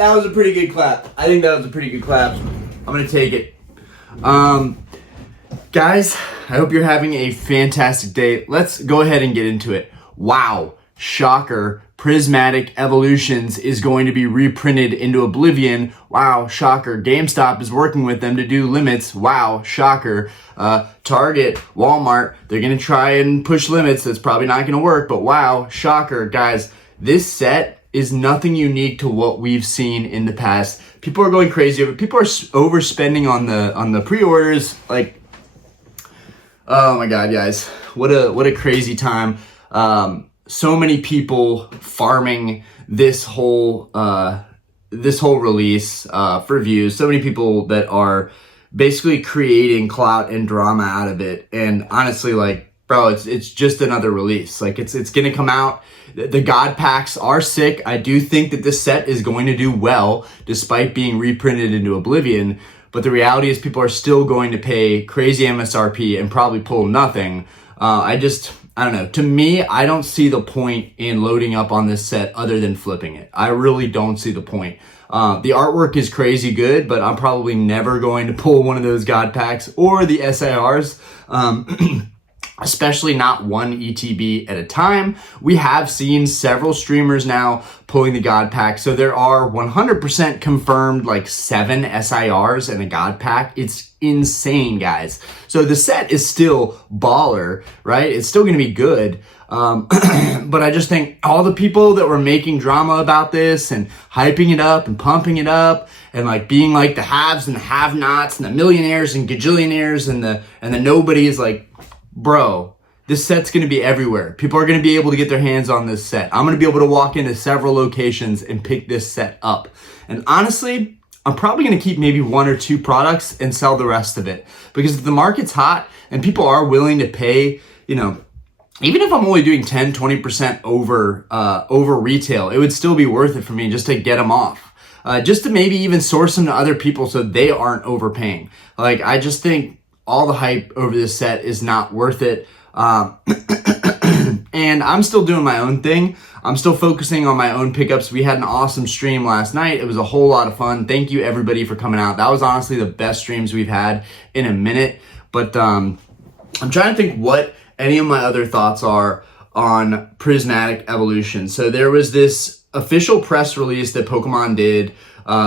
That was a pretty good clap. I think that was a pretty good clap. I'm gonna take it. Guys, I hope you're having a fantastic day. Let's go ahead and get into it. Wow, shocker. Prismatic Evolutions is going to be reprinted into Oblivion. Wow, shocker. GameStop is working with them to do limits. Wow, shocker. Target, Walmart, they're going to try and push limits. That's probably not going to work, but wow, shocker. Guys, this set is nothing unique to what we've seen in the past. People are going crazy over it. People are overspending on the pre-orders. Like, oh my God, guys, what a crazy time. So many people farming this whole release for views. So many people that are basically creating clout and drama out of it. And honestly, like, bro, it's just another release. Like, it's gonna come out. The God packs are sick. I do think that this set is going to do well despite being reprinted into Oblivion. But the reality is people are still going to pay crazy MSRP and probably pull nothing. I don't know. To me, I don't see the point in loading up on this set other than flipping it. I really don't see the point. The artwork is crazy good, but I'm probably never going to pull one of those God packs or the SIRs. Especially not one ETB at a time. We have seen several streamers now pulling the God pack. So there are 100% confirmed like 7 SIRs and a God pack. It's insane, guys. So the set is still baller, right? It's still gonna be good. But I just think all the people that were making drama about this and hyping it up and pumping it up and like being like the haves and the have-nots and the millionaires and gajillionaires and the nobodies, like, bro, this set's going to be everywhere. People are going to be able to get their hands on this set. I'm going to be able to walk into several locations and pick this set up. And honestly, I'm probably going to keep maybe 1 or 2 products and sell the rest of it. Because if the market's hot and people are willing to pay, you know, even if I'm only doing 10, 20% over retail, it would still be worth it for me just to get them off. Just to maybe even source them to other people so they aren't overpaying. Like, I just think all the hype over this set is not worth it. And I'm still doing my own thing. I'm still focusing on my own pickups. We had an awesome stream last night. It was a whole lot of fun. Thank you everybody for coming out. That was honestly the best streams we've had in a minute. But I'm trying to think what any of my other thoughts are on Prismatic Evolution. So there was this official press release that Pokemon did,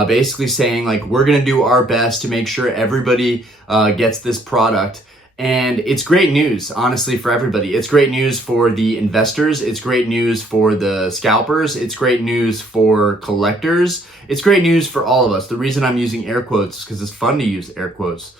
basically saying like, we're going to do our best to make sure everybody gets this product. And it's great news, honestly, for everybody. It's great news for the investors. It's great news for the scalpers. It's great news for collectors. It's great news for all of us. The reason I'm using air quotes is because it's fun to use air quotes.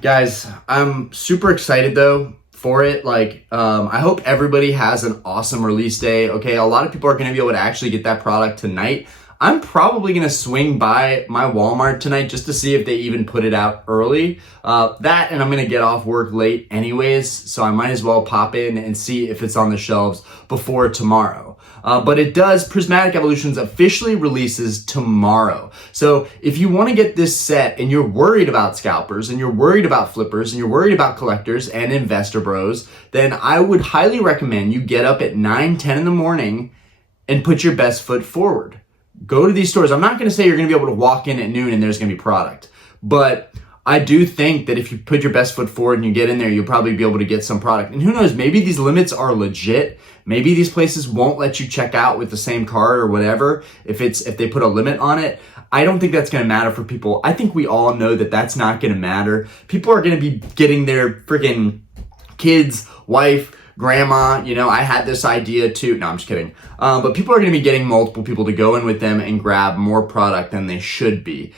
Guys, I'm super excited though for it. Like, I hope everybody has an awesome release day. Okay, a lot of people are going to be able to actually get that product tonight. I'm probably going to swing by my Walmart tonight just to see if they even put it out early. That, and I'm going to get off work late anyways, so I might as well pop in and see if it's on the shelves before tomorrow. But it does, Prismatic Evolutions officially releases tomorrow. So if you want to get this set and you're worried about scalpers and you're worried about flippers and you're worried about collectors and investor bros, then I would highly recommend you get up at 9, 10 in the morning and put your best foot forward. Go to these stores. I'm not going to say you're going to be able to walk in at noon and there's going to be product, but I do think that if you put your best foot forward and you get in there, you'll probably be able to get some product. And who knows, maybe these limits are legit. Maybe these places won't let you check out with the same card or whatever if they put a limit on it. I don't think that's going to matter for people. I think we all know that that's not going to matter. People are going to be getting their freaking kids, wife, grandma, you know, I had this idea too. No, I'm just kidding. But people are going to be getting multiple people to go in with them and grab more product than they should be.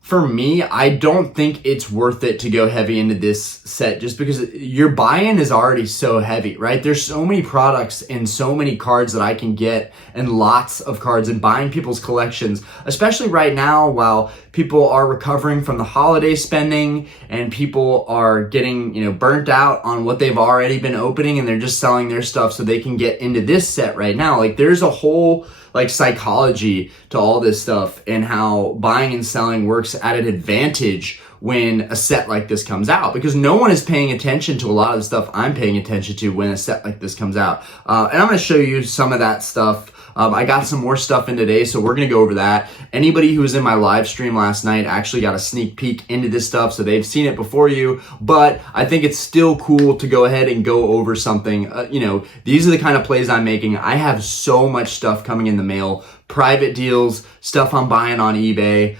For me, I don't think it's worth it to go heavy into this set just because your buy-in is already so heavy, right? There's so many products and so many cards that I can get and lots of cards and buying people's collections, especially right now while people are recovering from the holiday spending and people are getting, you know, burnt out on what they've already been opening and they're just selling their stuff so they can get into this set right now. Like, there's a whole like psychology to all this stuff and how buying and selling works at an advantage when a set like this comes out, because no one is paying attention to a lot of the stuff I'm paying attention to when a set like this comes out. And I'm going to show you some of that stuff I got some more stuff in today, so we're going to go over that. Anybody who was in my live stream last night actually got a sneak peek into this stuff, so they've seen it before you, but I think it's still cool to go ahead and go over something. You know, these are the kind of plays I'm making. I have so much stuff coming in the mail, private deals, stuff I'm buying on eBay.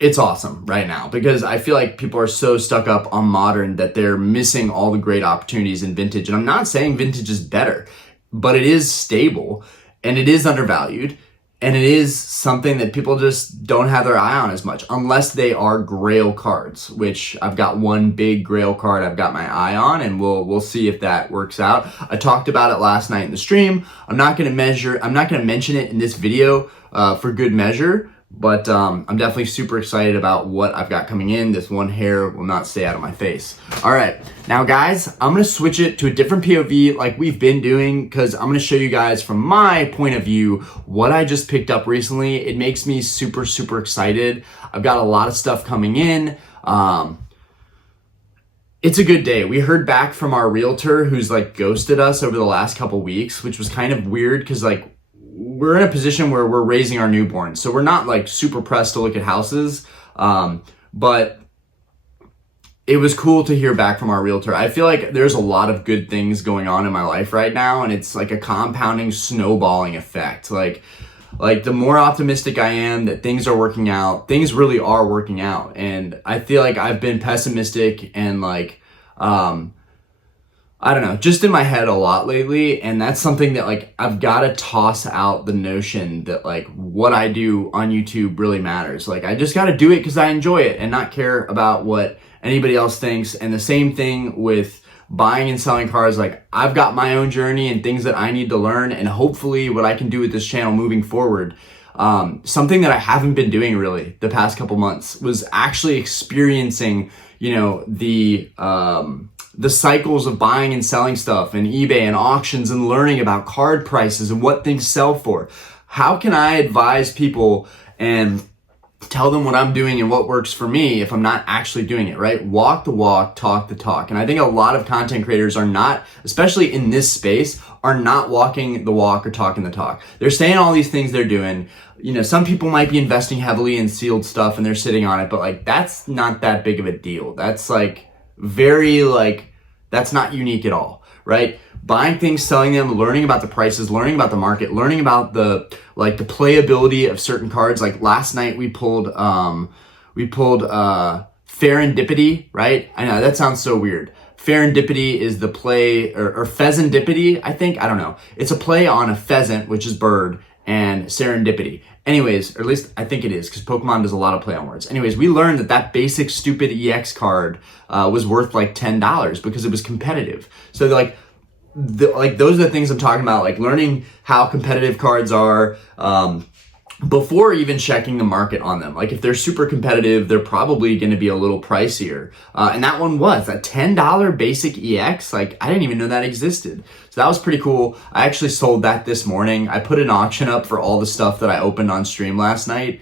It's awesome right now because I feel like people are so stuck up on modern that they're missing all the great opportunities in vintage. And I'm not saying vintage is better, but it is stable and it is undervalued and it is something that people just don't have their eye on as much unless they are grail cards, which I've got one big grail card I've got my eye on, and we'll see if that works out. I talked about it last night in the stream. I'm not going to mention it in this video for good measure. But I'm definitely super excited about what I've got coming in. This one hair will not stay out of my face. All right, now guys, I'm gonna switch it to a different POV like we've been doing because I'm gonna show you guys from my point of view what I just picked up recently. It makes me super, super excited. I've got a lot of stuff coming in. It's a good day. We heard back from our realtor who's like ghosted us over the last couple weeks, which was kind of weird because like we're in a position where we're raising our newborn. So we're not like super pressed to look at houses. But it was cool to hear back from our realtor. I feel like there's a lot of good things going on in my life right now. And it's like a compounding snowballing effect. Like the more optimistic I am that things are working out, things really are working out. And I feel like I've been pessimistic and like, I don't know, just in my head a lot lately. And that's something that like, I've got to toss out the notion that like what I do on YouTube really matters. Like I just got to do it because I enjoy it and not care about what anybody else thinks. And the same thing with buying and selling cars. Like I've got my own journey and things that I need to learn, and hopefully what I can do with this channel moving forward. Something that I haven't been doing really the past couple months was actually experiencing, you know, the cycles of buying and selling stuff and eBay and auctions and learning about card prices and what things sell for. How can I advise people and tell them what I'm doing and what works for me if I'm not actually doing it, right? Walk the walk, talk the talk. And I think a lot of content creators are not, especially in this space, are not walking the walk or talking the talk. They're saying all these things they're doing. You know, some people might be investing heavily in sealed stuff and they're sitting on it, but like that's not that big of a deal. That's like very like, that's not unique at all, right? Buying things, selling them, learning about the prices, learning about the market, learning about the playability of certain cards. Like last night we pulled Serendipity, right? I know that sounds so weird. Serendipity is the play, or Pheasantipity, I think, I don't know. It's a play on a pheasant, which is bird, and serendipity. Anyways, or at least I think it is, because Pokemon does a lot of play on words. Anyways, we learned that basic stupid EX card was worth like $10 because it was competitive. So like those are the things I'm talking about, like learning how competitive cards are before even checking the market on them. Like if they're super competitive, they're probably going to be a little pricier. And that one was a $10 basic EX. Like I didn't even know that existed. So that was pretty cool. I actually sold that this morning. I put an auction up for all the stuff that I opened on stream last night.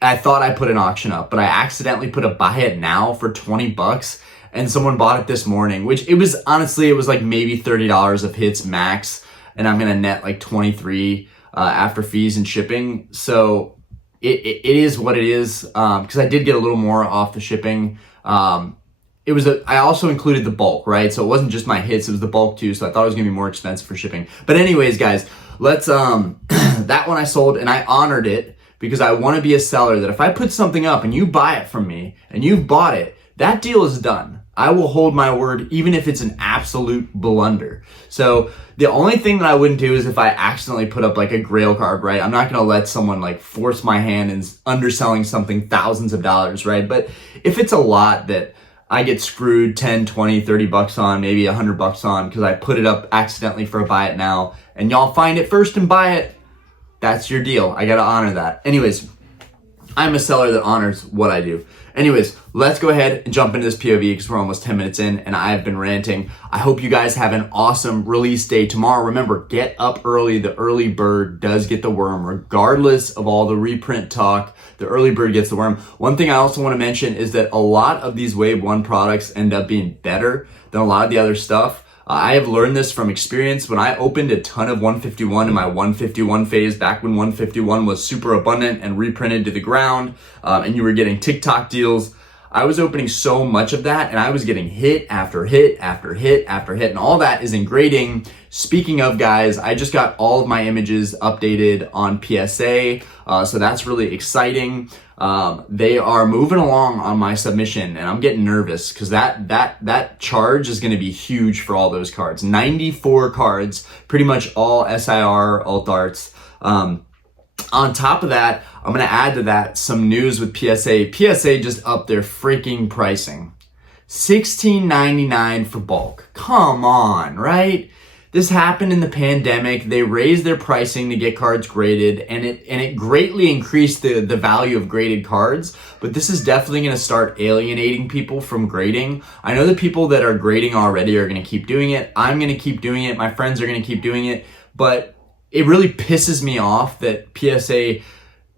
I thought I put an auction up, but I accidentally put a buy it now for 20 bucks. And someone bought it this morning, which it was like maybe $30 of hits max. And I'm going to net like 23 after fees and shipping. So it is what it is. Because I did get a little more off the shipping. I also included the bulk, right? So it wasn't just my hits, it was the bulk too. So I thought it was gonna be more expensive for shipping. But anyways, guys, let's, that one I sold and I honored it because I want to be a seller that if I put something up and you buy it from me and you've bought it, that deal is done. I will hold my word even if it's an absolute blunder. So the only thing that I wouldn't do is if I accidentally put up like a grail card, right? I'm not going to let someone like force my hand in underselling something thousands of dollars, right? But if it's a lot that I get screwed 10, 20, 30 bucks on, maybe 100 bucks on because I put it up accidentally for a buy it now and y'all find it first and buy it, that's your deal. I got to honor that. Anyways, I'm a seller that honors what I do. Anyways, let's go ahead and jump into this POV because we're almost 10 minutes in and I have been ranting. I hope you guys have an awesome release day tomorrow. Remember, get up early. The early bird does get the worm. Regardless of all the reprint talk, the early bird gets the worm. One thing I also want to mention is that a lot of these Wave 1 products end up being better than a lot of the other stuff. I have learned this from experience. When I opened a ton of 151 in my 151 phase, back when 151 was super abundant and reprinted to the ground, and you were getting TikTok deals, I was opening so much of that and I was getting hit after hit after hit after hit, and all that is in grading. Speaking of, guys, I just got all of my images updated on PSA, so that's really exciting. They are moving along on my submission, and I'm getting nervous because that charge is going to be huge for all those cards. 94 cards, pretty much all SIR, alt arts. On top of that, I'm going to add to that some news with PSA. PSA just upped their freaking pricing. $16.99 for bulk. Come on, right? This happened in the pandemic. They raised their pricing to get cards graded, and it greatly increased the value of graded cards. But this is definitely going to start alienating people from grading. I know the people that are grading already are going to keep doing it. I'm going to keep doing it. My friends are going to keep doing it. But it really pisses me off that PSA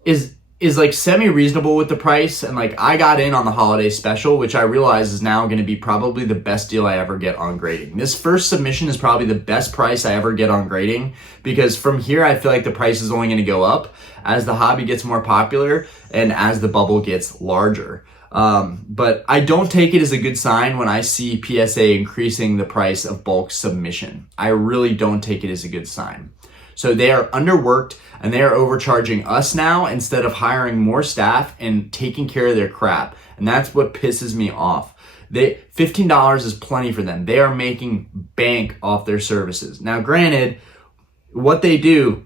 is like semi-reasonable with the price, and like I got in on the holiday special, which I realize is now going to be probably the best deal I ever get on grading. This first submission is probably the best price I ever get on grading, because from here I feel like the price is only going to go up as the hobby gets more popular and as the bubble gets larger. But I don't take it as a good sign when I see PSA increasing the price of bulk submission. I really don't take it as a good sign. So they are underworked and they are overcharging us now instead of hiring more staff and taking care of their crap. And that's what pisses me off. $15 is plenty for them. They are making bank off their services. Now, granted, what they do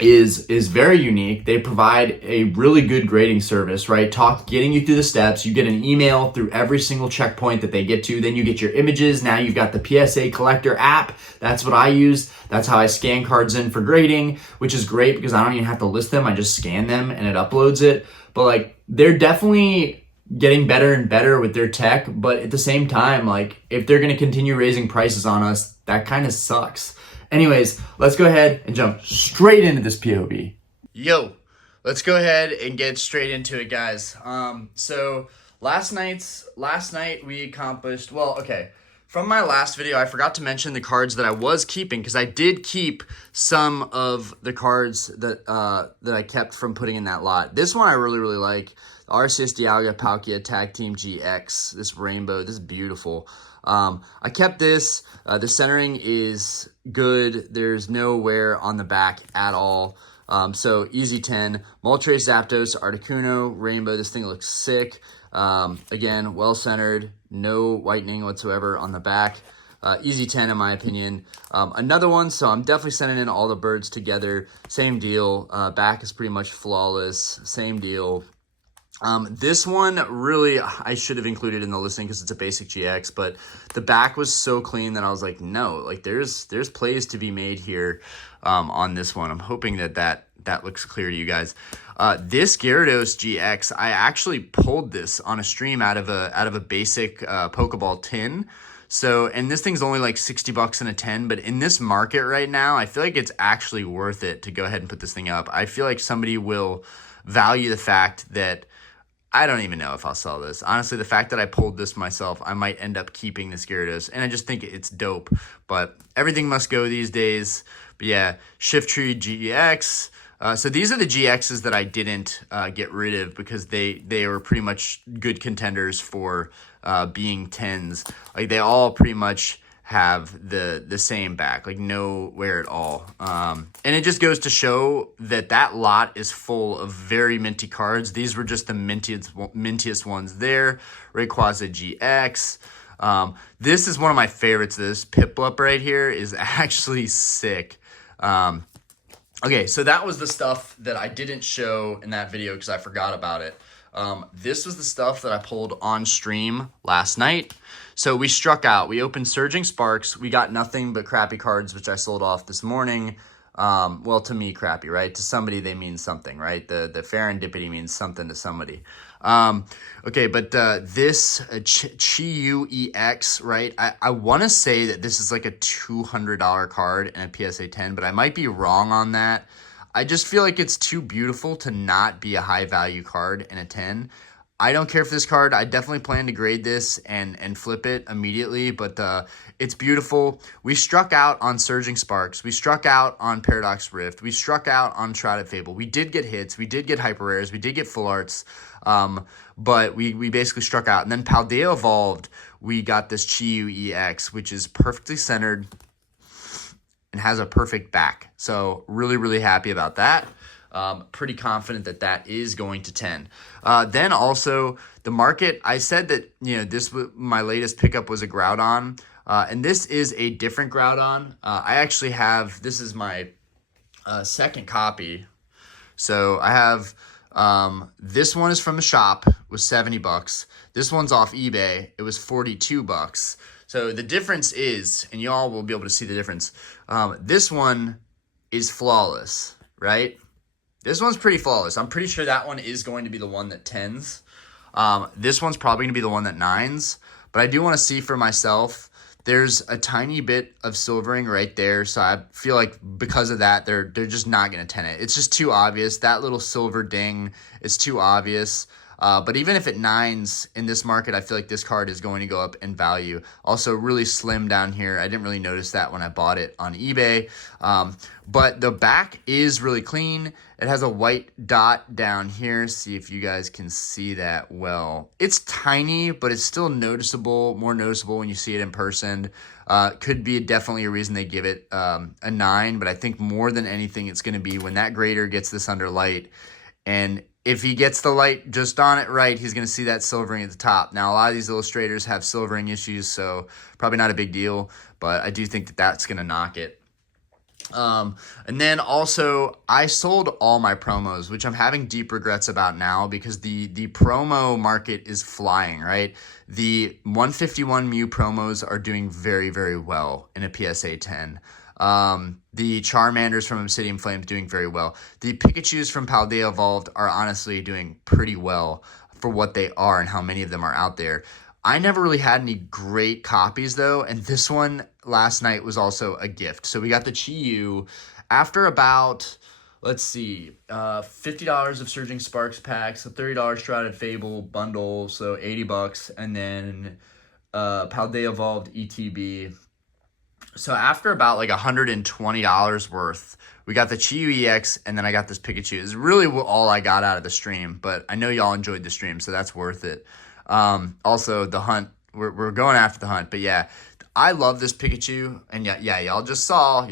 is very unique. They provide a really good grading service, right? Getting you through the steps. You get an email through every single checkpoint that they get to. Then you get your images. Now you've got the PSA Collector app. That's what I use. That's how I scan cards in for grading, which is great because I don't even have to list them. I just scan them and it uploads it. But like, they're definitely getting better and better with their tech. But at the same time, like, if they're going to continue raising prices on us, that kind of sucks. Anyways, let's go ahead and jump straight into this POV. Yo, let's go ahead and get straight into it, guys. So last night we accomplished, from my last video, I forgot to mention the cards that I was keeping, because I did keep some of the cards that I kept from putting in that lot. This one I really, really like. The Arceus Dialga Palkia Tag Team GX. This rainbow, this is beautiful. I kept this. The centering is good. There's no wear on the back at all. So easy 10. Moltres, Zapdos, Articuno, Rainbow. This thing looks sick. Again, well centered. No whitening whatsoever on the back. Easy 10 in my opinion. Another one, so I'm definitely sending in all the birds together. Same deal. Back is pretty much flawless. Same deal. This one really, I should have included in the listing because it's a basic GX, but the back was so clean that I was like, no, like there's plays to be made here, on this one. I'm hoping that looks clear to you guys. This Gyarados GX, I actually pulled this on a stream out of a basic, Pokeball tin. So, and this thing's only like 60 bucks in a 10, but in this market right now, I feel like it's actually worth it to go ahead and put this thing up. I feel like somebody will value the fact that I don't even know if I'll sell this. Honestly, the fact that I pulled this myself, I might end up keeping this Gyarados, and I just think it's dope. But everything must go these days. But yeah, Shiftry GX. So these are the GXs that I didn't get rid of because they were pretty much good contenders for being 10s. Like, they all pretty much have the same back, like no wear at all. And it just goes to show that lot is full of very minty cards. These were just the mintiest ones there. Rayquaza GX. This is one of my favorites. This Piplup right here is actually sick. Okay, so that was the stuff that I didn't show in that video because I forgot about it. This was the stuff that I pulled on stream last night. So we struck out. We opened Surging Sparks. We got nothing but crappy cards, which I sold off this morning. Well, to me, crappy, right? To somebody, they mean something, right? The serendipity means something to somebody. Okay, but this Chi-Yu EX, right? I want to say that this is like a $200 card in a PSA 10, but I might be wrong on that. I just feel like it's too beautiful to not be a high value card in a 10. I don't care for this card. I definitely plan to grade this and flip it immediately, but it's beautiful. We struck out on Surging Sparks. We struck out on Paradox Rift. We struck out on Shrouded Fable. We did get hits. We did get hyper rares. We did get full arts, but we basically struck out. And then Paldea Evolved, we got this Chi EX, which is perfectly centered and has a perfect back. So really, really happy about that. Pretty confident that that is going to 10. Then also the market, I said that, my latest pickup was a Groudon, and this is a different Groudon. I actually have, this is my second copy. So I have, this one is from the shop, was $70. This one's off eBay. It was $42. So the difference is, and y'all will be able to see the difference. This one is flawless, right? This one's pretty flawless. I'm pretty sure that one is going to be the one that 10s. This one's probably going to be the one that 9s. But I do want to see for myself. There's a tiny bit of silvering right there. So I feel like because of that, they're just not going to 10 it. It's just too obvious. That little silver ding is too obvious. But even if it 9s in this market, I feel like this card is going to go up in value. Also really slim down here. I didn't really notice that when I bought it on eBay. But the back is really clean. It has a white dot down here. See if you guys can see that well. It's tiny, but it's still noticeable, more noticeable when you see it in person. Could be definitely a reason they give it a 9, but I think more than anything, it's going to be when that grader gets this under light. And if he gets the light just on it right, he's going to see that silvering at the top. Now, a lot of these illustrators have silvering issues, so probably not a big deal, but I do think that that's going to knock it. And then also, I sold all my promos, which I'm having deep regrets about now because the promo market is flying, right? The 151 Mew promos are doing very, very well in a PSA 10. The Charmanders from Obsidian Flames doing very well. The Pikachus from Paldea Evolved are honestly doing pretty well for what they are and how many of them are out there. I never really had any great copies though, and this one last night was also a gift. So we got the Chi-Yu after about, let's see, $50 of Surging Sparks packs, a $30 Shrouded Fable bundle, so $80, and then Paldea Evolved ETB. So after about like $120 worth, we got the Chi-Yu EX, and then I got this Pikachu. It's really all I got out of the stream, but I know y'all enjoyed the stream, so that's worth it. Also, the hunt, we're going after the hunt, but yeah, I love this Pikachu, and yeah, y'all just saw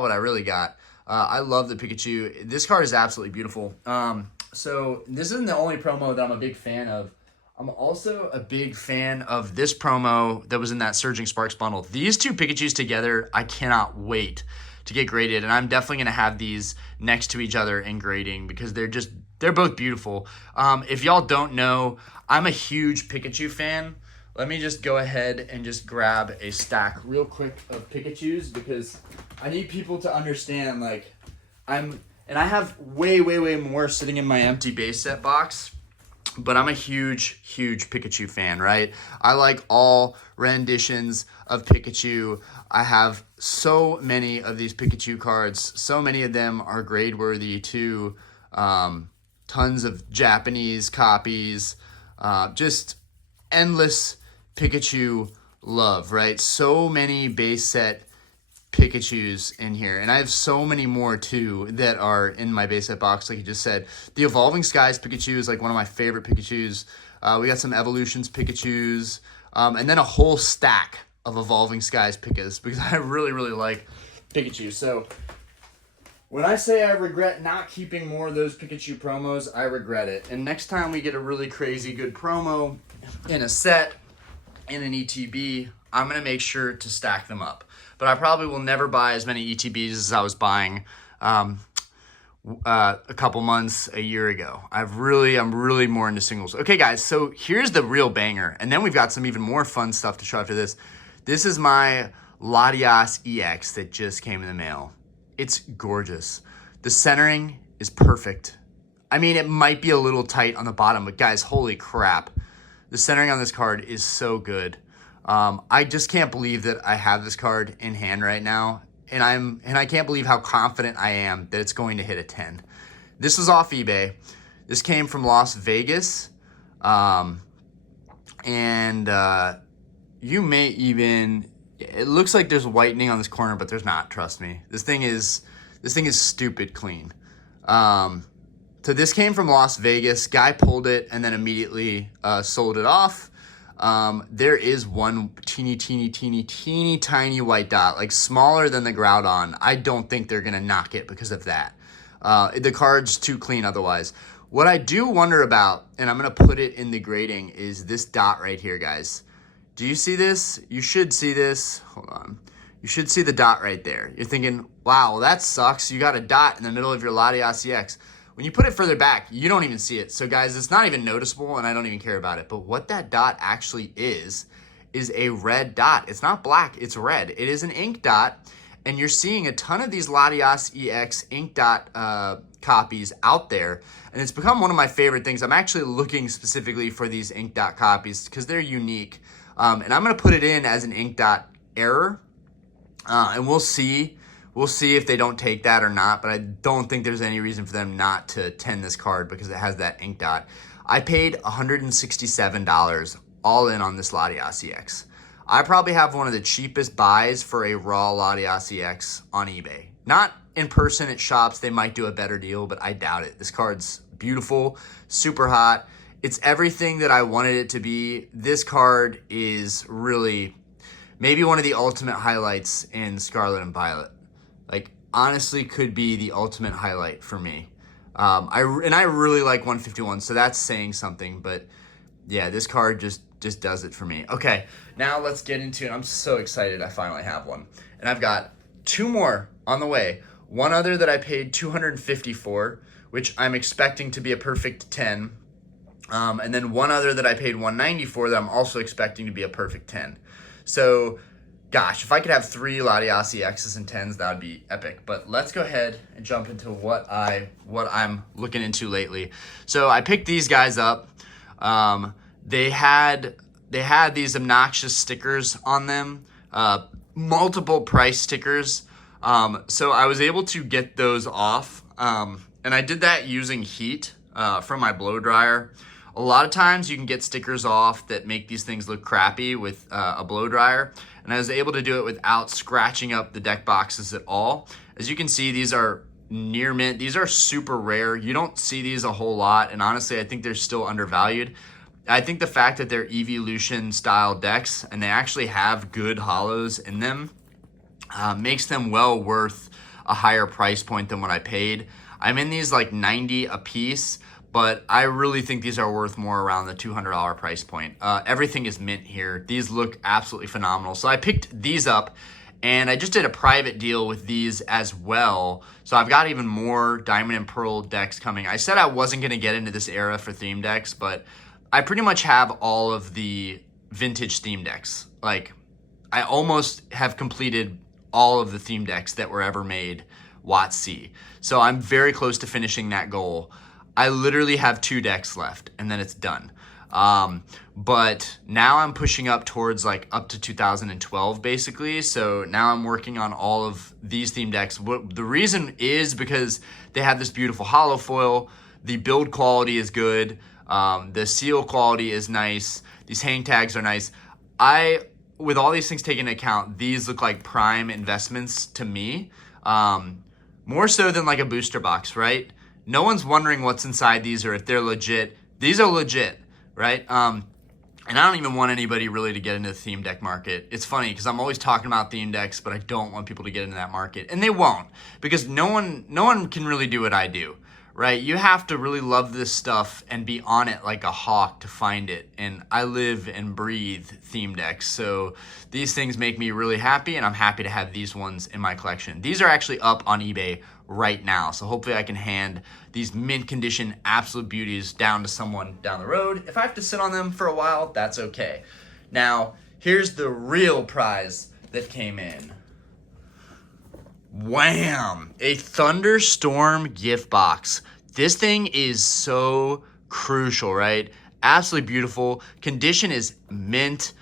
what I really got. I love the Pikachu. This card is absolutely beautiful. So this isn't the only promo that I'm a big fan of. I'm also a big fan of this promo that was in that Surging Sparks bundle. These two Pikachus together, I cannot wait to get graded, and I'm definitely going to have these next to each other in grading because they're both beautiful. If y'all don't know, I'm a huge Pikachu fan. Let me just go ahead and just grab a stack real quick of Pikachus because I need people to understand, like, I have way, way, way more sitting in my empty base set box. But I'm a huge, huge Pikachu fan, right? I like all renditions of Pikachu. I have so many of these Pikachu cards. So many of them are grade worthy too. Tons of Japanese copies. Just endless Pikachu love, right? So many base set Pikachus in here, and I have so many more too that are in my base set box. Like you just said, the Evolving Skies Pikachu is like one of my favorite Pikachus. We got some Evolutions Pikachus, and then a whole stack of Evolving Skies Pikas because I really, really like Pikachu. So when I say I regret not keeping more of those Pikachu promos, I regret it. And next time we get a really crazy good promo in a set, in an ETB, I'm going to make sure to stack them up. But I probably will never buy as many ETBs as I was buying a couple months, a year ago. I'm really more into singles. Okay, guys, so here's the real banger. And then we've got some even more fun stuff to show after this. This is my Latias EX that just came in the mail. It's gorgeous. The centering is perfect. I mean, it might be a little tight on the bottom, but guys, holy crap. The centering on this card is so good. I just can't believe that I have this card in hand right now, and I can't believe how confident I am that it's going to hit a 10. This was off eBay. This came from Las Vegas. You may even, it looks like there's whitening on this corner, but there's not, trust me. This thing is stupid clean. So this came from Las Vegas. Guy pulled it and then immediately sold it off. There is one teeny tiny white dot, like smaller than the Groudon. I don't think they're gonna knock it because of that. The card's too clean otherwise. What I do wonder about, and I'm gonna put it in the grading, is this dot right here, guys. Do you see this? You should see this. Hold on. You should see the dot right there. You're thinking, wow, well, that sucks. You got a dot in the middle of your Latias EX. When you put it further back, you don't even see it. So guys, it's not even noticeable and I don't even care about it. But what that dot actually is a red dot. It's not black, it's red. It is an ink dot. And you're seeing a ton of these Latias EX ink dot copies out there. And it's become one of my favorite things. I'm actually looking specifically for these ink dot copies because they're unique. And I'm gonna put it in as an ink dot error. And we'll see if they don't take that or not, but I don't think there's any reason for them not to 10 this card because it has that ink dot. I paid $167 all in on this Latias EX. I probably have one of the cheapest buys for a raw Latias EX on eBay. Not in person at shops, they might do a better deal, but I doubt it. This card's beautiful, super hot. It's everything that I wanted it to be. This card is really maybe one of the ultimate highlights in Scarlet and Violet. Like, honestly, could be the ultimate highlight for me. I really like 151, so that's saying something. But yeah, this card just does it for me. Okay, now let's get into it. I'm so excited I finally have one. And I've got two more on the way. One other that I paid $250 for, which I'm expecting to be a perfect 10. And then one other that I paid $190 for that I'm also expecting to be a perfect 10. So, gosh, if I could have 3 Latias EXs and 10s, that would be epic. But let's go ahead and jump into what I'm looking into lately. So I picked these guys up. They had these obnoxious stickers on them, multiple price stickers. So I was able to get those off, and I did that using heat from my blow dryer. A lot of times you can get stickers off that make these things look crappy with a blow dryer, and I was able to do it without scratching up the deck boxes at all. As you can see, these are near mint. These are super rare. You don't see these a whole lot, and honestly, I think they're still undervalued. I think the fact that they're evolution style decks and they actually have good hollows in them makes them well worth a higher price point than what I paid. I'm in these like 90 a piece, but I really think these are worth more around the $200 price point. Everything is mint here. These look absolutely phenomenal. So I picked these up, and I just did a private deal with these as well. So I've got even more Diamond and Pearl decks coming. I said I wasn't going to get into this era for theme decks, but I pretty much have all of the vintage theme decks. Like, I almost have completed all of the theme decks that were ever made WotC. So I'm very close to finishing that goal. I literally have 2 decks left, and then it's done. But now I'm pushing up towards like up to 2012 basically. So now I'm working on all of these theme decks. The reason is because they have this beautiful hollow foil. The build quality is good. The seal quality is nice. These hang tags are nice. With all these things taken into account, these look like prime investments to me. More so than like a booster box, right? No one's wondering what's inside these or if they're legit. These are legit, right? And I don't even want anybody really to get into the theme deck market. It's funny because I'm always talking about theme decks, but I don't want people to get into that market. And they won't, because no one can really do what I do, right? You have to really love this stuff and be on it like a hawk to find it. And I live and breathe theme decks. So these things make me really happy, and I'm happy to have these ones in my collection. These are actually up on eBay right now. So hopefully I can hand these mint condition absolute beauties down to someone down the road. If I have to sit on them for a while, that's okay. Now, here's the real prize that came in. Wham! A Thunderstorm gift box. This thing is so crucial, right? Absolutely beautiful. Condition is mint.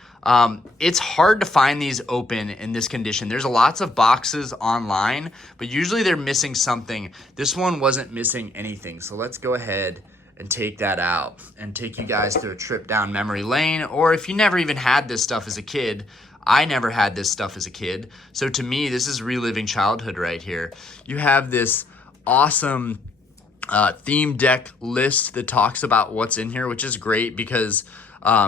It's hard to find these open in this condition. There's lots of boxes online, but usually they're missing something. This one wasn't missing anything. So let's go ahead and take that out and take you guys through a trip down memory lane. Or if you never even had this stuff as a kid, I never had this stuff as a kid. So to me, this is reliving childhood right here. You have this awesome theme deck list that talks about what's in here, which is great because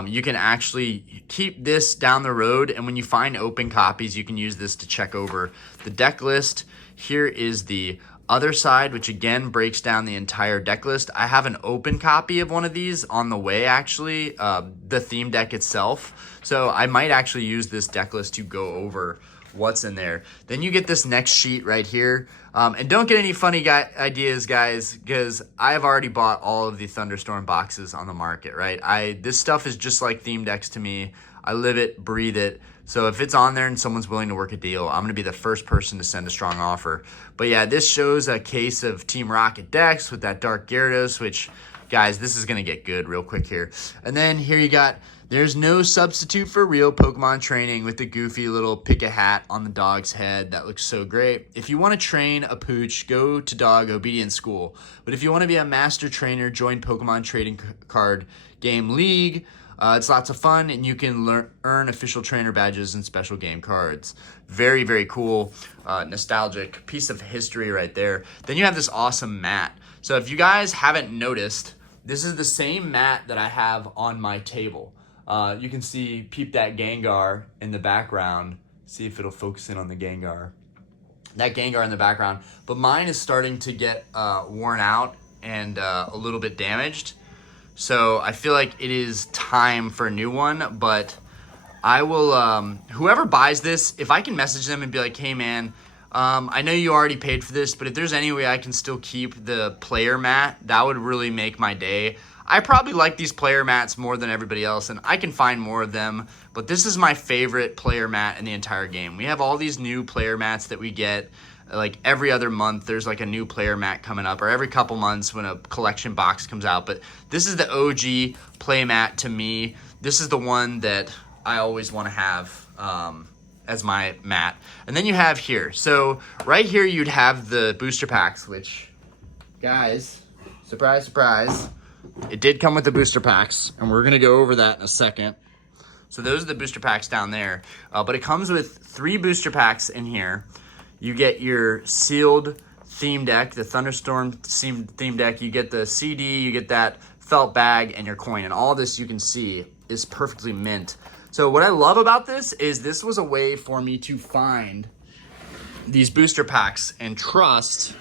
you can actually keep this down the road, and when you find open copies, you can use this to check over the deck list. Here is the other side, which again breaks down the entire deck list. I have an open copy of one of these on the way, actually, the theme deck itself. So I might actually use this deck list to go over what's in there. Then you get this next sheet right here. And don't get any funny ideas, guys, because I've already bought all of the Thunderstorm boxes on the market, right? This stuff is just like theme decks to me. I live it, breathe it. So if it's on there and someone's willing to work a deal, I'm going to be the first person to send a strong offer. But yeah, this shows a case of Team Rocket decks with that Dark Gyarados, which, guys, this is going to get good real quick here. And then here you got, there's no substitute for real Pokemon training with the goofy little pick a hat on the dog's head. That looks so great. If you want to train a pooch, go to Dog Obedience School. But if you want to be a master trainer, join Pokemon Trading Card Game League. It's lots of fun, and you can earn official trainer badges and special game cards. Very, very cool, nostalgic piece of history right there. Then you have this awesome mat. So if you guys haven't noticed, this is the same mat that I have on my table. You can see, peep that Gengar in the background. See if it'll focus in on the Gengar. That Gengar in the background. But mine is starting to get worn out and a little bit damaged. So I feel like it is time for a new one, but I will, whoever buys this, if I can message them and be like, hey man, I know you already paid for this, but if there's any way I can still keep the player mat, that would really make my day. I probably like these player mats more than everybody else, and I can find more of them, but this is my favorite player mat in the entire game. We have all these new player mats that we get. Like every other month, there's like a new player mat coming up, or every couple months when a collection box comes out. But this is the OG play mat to me. This is the one that I always want to have as my mat. And then you have here. So right here, you'd have the booster packs, which, guys, surprise, surprise, it did come with the booster packs, and we're going to go over that in a second. So those are the booster packs down there. But it comes with 3 booster packs in here. You get your sealed theme deck, the Thunderstorm theme deck. You get the CD, you get that felt bag, and your coin. And all this, you can see, is perfectly mint. So what I love about this is this was a way for me to find these booster packs and trust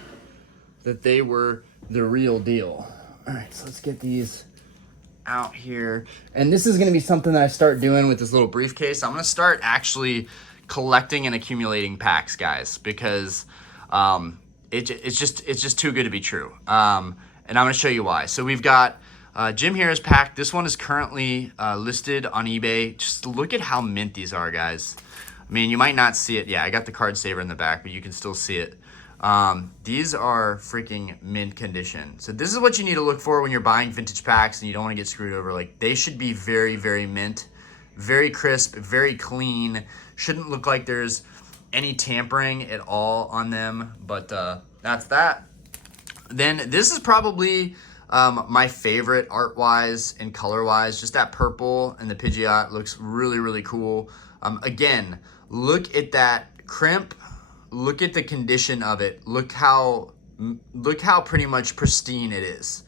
that they were the real deal. All right, so let's get these out here. And this is going to be something that I start doing with this little briefcase. I'm going to start actually collecting and accumulating packs, guys, because it's just too good to be true. And I'm going to show you why. So we've got Jim Hero's pack. This one is currently listed on eBay. Just look at how mint these are, guys. I mean, you might not see it. Yeah, I got the card saver in the back, but you can still see it. These are freaking mint condition. So this is what you need to look for when you're buying vintage packs and you don't want to get screwed over. Like, they should be very, very mint, very crisp, very clean. Shouldn't look like there's any tampering at all on them, but that's that. Then this is probably my favorite art-wise and color-wise. Just that purple and the Pidgeot looks really, really cool. Again, look at that crimp. Look at the condition of it. Look how pretty much pristine it is.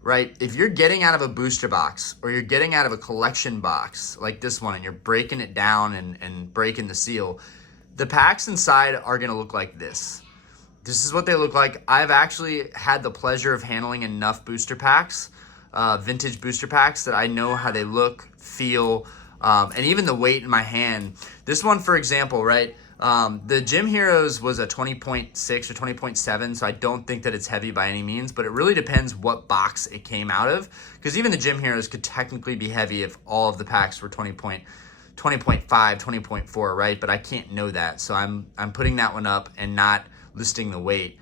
Right? If you're getting out of a booster box or you're getting out of a collection box like this one and you're breaking it down and breaking the seal, the packs inside are going to look like this. This is what they look like. I've actually had the pleasure of handling enough booster packs, vintage booster packs, that I know how they look, feel, and even the weight in my hand. This one, for example, right? The Gym Heroes was a 20.6 or 20.7, so I don't think that it's heavy by any means, but it really depends what box it came out of, because even the Gym Heroes could technically be heavy if all of the packs were 20.5, 20.4, right? But I can't know that, so I'm putting that one up and not listing the weight.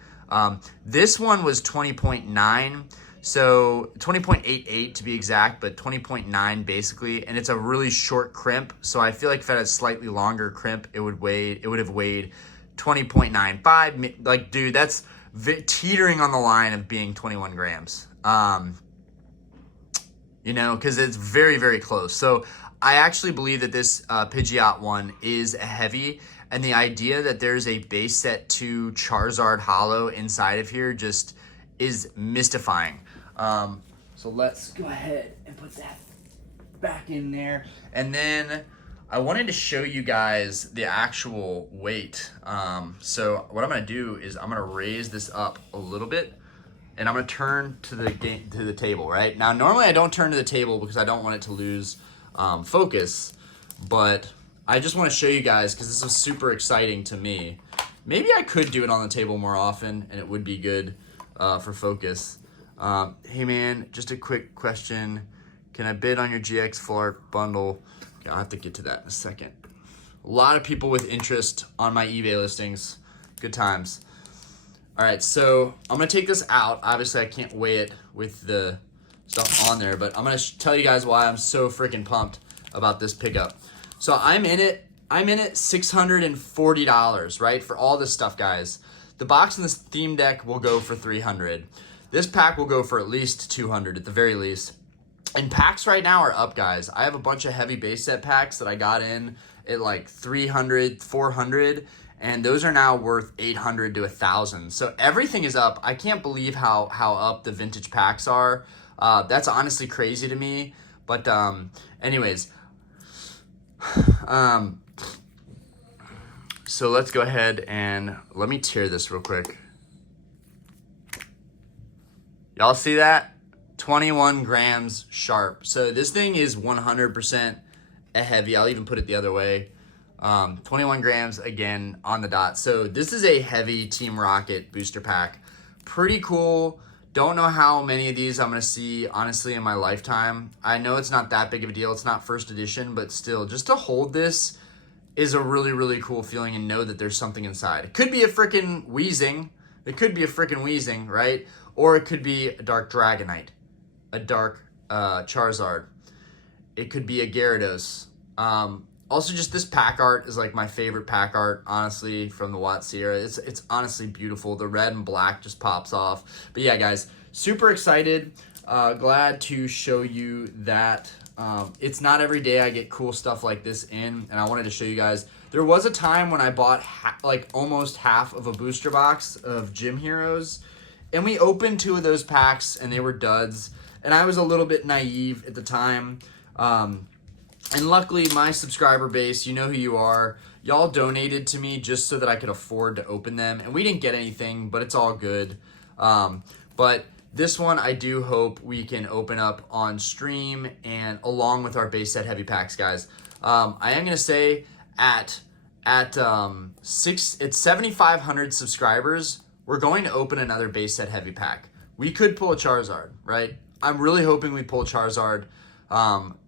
This one was 20.9, so 20.88 to be exact, but 20.9 basically, and it's a really short crimp. So I feel like if it had a slightly longer crimp, it would have weighed 20.95. Like, dude, that's teetering on the line of being 21 grams. you know, because it's very, very close. So I actually believe that this Pidgeot one is a heavy, and the idea that there's a base set 2 Charizard holo inside of here just is mystifying. So let's go ahead and put that back in there. And then I wanted to show you guys the actual weight. So what I'm gonna do is I'm gonna raise this up a little bit, and I'm gonna turn to the table, right? Now, normally I don't turn to the table because I don't want it to lose focus, but I just wanna show you guys because this is super exciting to me. Maybe I could do it on the table more often and it would be good for focus. Hey man, just a quick question. Can I bid on your GX Full Art bundle? Okay, I'll have to get to that in a second. A lot of people with interest on my eBay listings. Good times. All right, so I'm gonna take this out. Obviously, I can't weigh it with the stuff on there, but I'm gonna tell you guys why I'm so freaking pumped about this pickup. So I'm in it $640, right? For all this stuff, guys. The box and this theme deck will go for $300. This pack will go for at least $200 at the very least. And packs right now are up, guys. I have a bunch of heavy base set packs that I got in at like $300, $400, and those are now worth $800 to $1,000. So everything is up. I can't believe how up the vintage packs are. That's honestly crazy to me. But anyways, so let's go ahead and let me tear this real quick. Y'all see that? 21 grams sharp. So this thing is 100% a heavy. I'll even put it the other way. 21 grams again on the dot. So this is a heavy Team Rocket booster pack. Pretty cool. Don't know how many of these I'm going to see, honestly, in my lifetime. I know it's not that big of a deal. It's not first edition, but still, just to hold this is a really, really cool feeling and know that there's something inside. It could be a freaking Weezing. It could be a freaking Weezing, right? Or it could be a Dark Dragonite, a Dark Charizard. It could be a Gyarados. Also, just this pack art is like my favorite pack art, honestly, from the Watt Sierra. It's honestly beautiful. The red and black just pops off. But yeah, guys, super excited. Glad to show you that. It's not every day I get cool stuff like this in, and I wanted to show you guys. There was a time when I bought like almost half of a booster box of Gym Heroes, and we opened 2 of those packs, and they were duds. And I was a little bit naive at the time. And luckily, my subscriber base, you know who you are, y'all donated to me just so that I could afford to open them. And we didn't get anything, but it's all good. But this one, I do hope we can open up on stream and along with our base set heavy packs, guys. I am going to say at 7,500 subscribers, we're going to open another base set heavy pack. We could pull a Charizard, right? I'm really hoping we pull Charizard.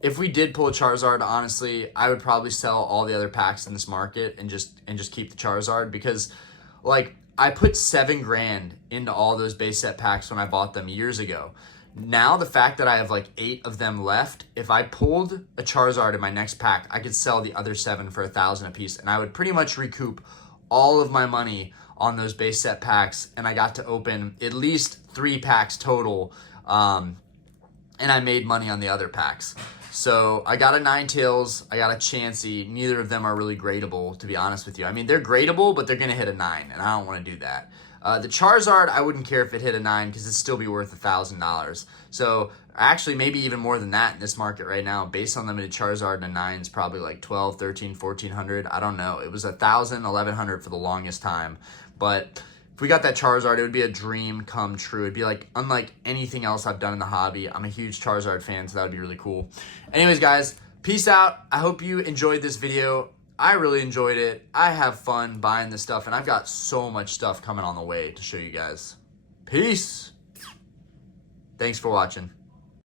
If we did pull a Charizard, honestly, I would probably sell all the other packs in this market and just keep the Charizard, because like I put $7 grand into all those base set packs when I bought them years ago. Now the fact that I have like 8 of them left, if I pulled a Charizard in my next pack, I could sell the other 7 for $1,000 a piece, and I would pretty much recoup all of my money on those base set packs, and I got to open at least 3 packs total, and I made money on the other packs. So I got a Ninetales, I got a Chansey. Neither of them are really gradable, to be honest with you. I mean, they're gradable, but they're going to hit a 9, and I don't want to do that. The Charizard, I wouldn't care if it hit a 9 because it'd still be worth $1,000. So actually, maybe even more than that in this market right now. Base Unlimited Charizard and a 9 is probably like 12, 13, 1400. I don't know. It was 1,000, 1,100 for the longest time. But if we got that Charizard, it would be a dream come true. It'd be like unlike anything else I've done in the hobby. I'm a huge Charizard fan, so that would be really cool. Anyways, guys, peace out. I hope you enjoyed this video. I really enjoyed it. I have fun buying this stuff, and I've got so much stuff coming on the way to show you guys. Peace. Thanks for watching.